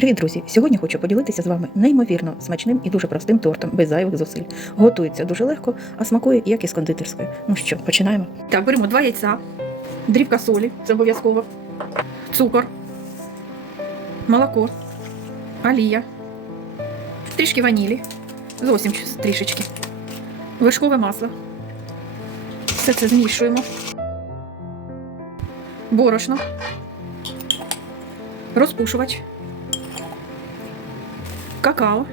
Привіт, друзі! Сьогодні хочу поділитися з вами неймовірно смачним і дуже простим тортом без зайвих зусиль. Готується дуже легко, а смакує як із кондитерської. Ну що, починаємо. Так, беремо два яйця, дрібка солі, це обов'язково, цукор, молоко, олія, трішки ванілі, зовсім трішечки, вишкове масло. Все це змішуємо. Борошно, розпушувач какао.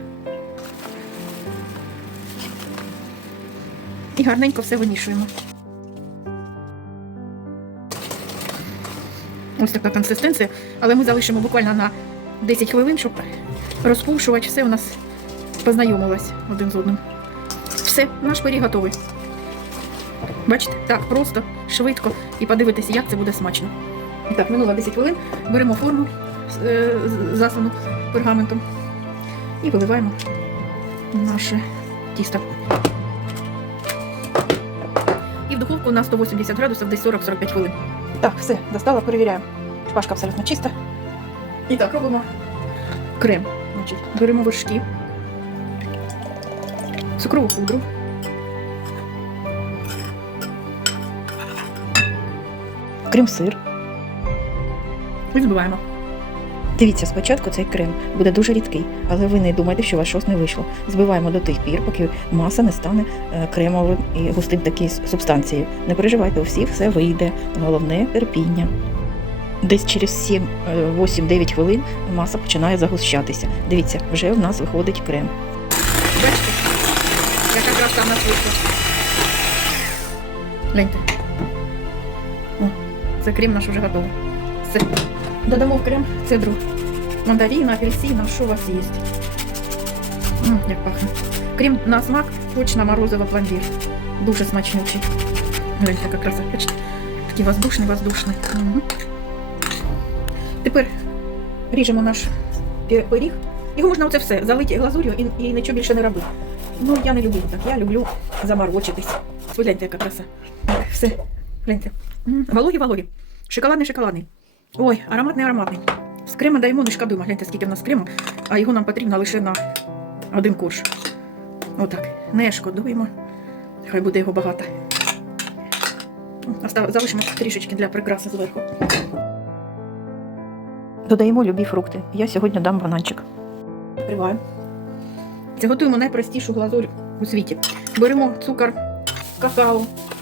І гарненько все вимішуємо. Ось така консистенція, але ми залишимо буквально на 10 хвилин, щоб розпушувач, все у нас познайомилось один з одним. Все, наш пиріг готовий. Бачите, так, просто, швидко і подивитися, як це буде смачно. І так, минуло 10 хвилин, беремо форму е, з- заслану пергаментом і виливаємо наше тісто. І в духовку на 180 градусів десь 40-45 хвилин. Так, все, достала, перевіряємо. Шпажка абсолютно чиста. І так, робимо крем. Значить, беремо вершки, цукрову пудру. Крем-сир. І збиваємо. Дивіться, спочатку цей крем буде дуже рідкий, але ви не думайте, що у вас щось не вийшло. Збиваємо до тих пір, поки маса не стане е, кремовим і густим такою субстанцією. Не переживайте, у всіх все вийде. Головне терпіння. Десь через 7, 8-9 хвилин маса починає загущатися. Дивіться, вже в нас виходить крем. Бачите, яка краса в нас. Гляньте. О, це крем наш вже готовий. Все. Додамо в крем цедру мандарина, апельсина, що у вас є. Як пахне. Крем на смак, точно морозиво пломбір. Дуже смачнючий. Гляньте, яка краса. Такий воздушний, воздушний. Мгм. Тепер ріжемо наш пиріг. Його можна оце все залити глазур'ю і, і нічого більше не робити. Ну, я не люблю так. Я люблю заморочитись. Гляньте, яка краса. Все. Гляньте. М, Вологий, вологий. Шоколадний, шоколадний. Ой, ароматний, ароматний. З крема даємо, не шкодуємо. Гляньте, скільки в нас крему, а його нам потрібно лише на один кош. Отак. Не шкодуємо. Хай буде його багато. Залишимо трішечки для прикраси зверху. Додаємо любі фрукти. Я сьогодні дам бананчик. Відкриваємо. Це готуємо найпростішу глазурь у світі. Беремо цукор, какао,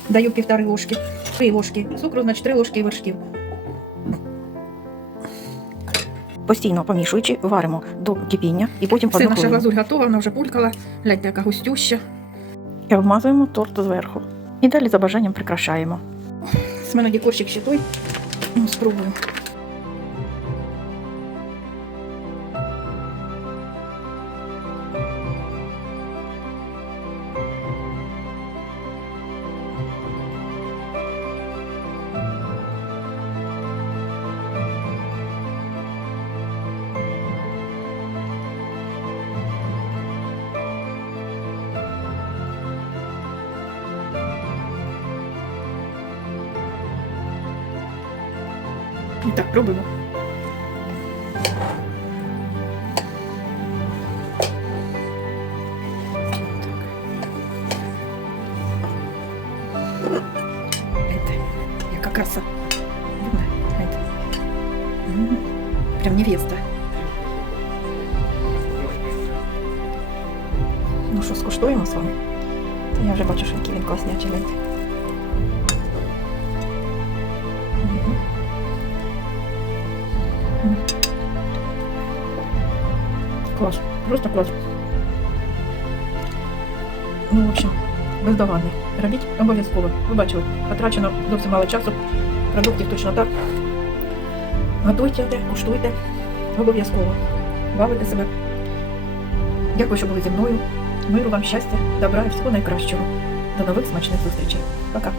даю півтори ложки, три ложки цукру, значить три ложки вершків. Постійно помішуючи, варимо до кипіння і потім Все, наша глазурь готова, вона вже пулькала. Гляньте, яка густюща. І обмазуємо торт зверху. І далі за бажанням прикрашаємо. З мене декорчик ще той. Ну, спробую. І так, пробуємо. Гляньте, яка краса. Видно? Гляньте. М, Прям невеста. Ну що, скуштуємо з вами? Я вже бачу, що який він класнячий. Клас, просто клас. Ну, в общем, бездоганний. Робіть обов'язково. Ви бачили, потрачено зовсім мало часу. Продуктів точно так. Готуйте, куштуйте. Обов'язково. Бавите себе. Дякую, що були зі мною. Миру вам щастя, добра і всього найкращого. До нових смачних зустрічей. Пока.